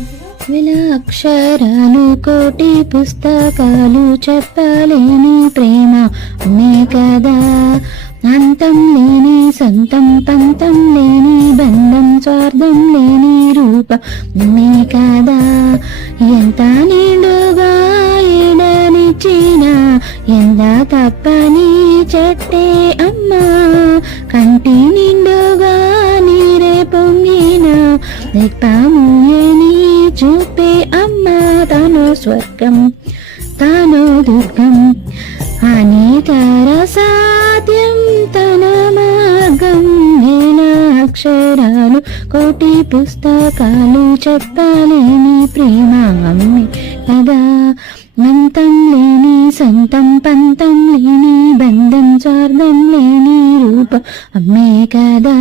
వేల అక్షరాలు కోటి పుస్తకాలు చెప్పలేని ప్రేమ అమ్మే కదా. అంతం లేని సొంతం పంతం లేని బంధం స్వార్థం లేని రూప అమ్మే కదా. ఎంత నిండుగా ఎడనిచ్చిన ఎంత తప్పని చెట్టే అమ్మ. కంటి నిండుగా నీరే పొంగిన రెప్పమూయని చూపే అమ్మ. తాను స్వర్గం తాను దుర్గం అని తర సాధ్యం తన మార్గం. వేల అక్షరాలు కోటి పుస్తకాలు చెప్పలేని ప్రేమ అమ్మే కదా. అంతం లేని సొంతం పంతం లేని బంధం స్వార్థం లేని రూప అమ్మే కదా.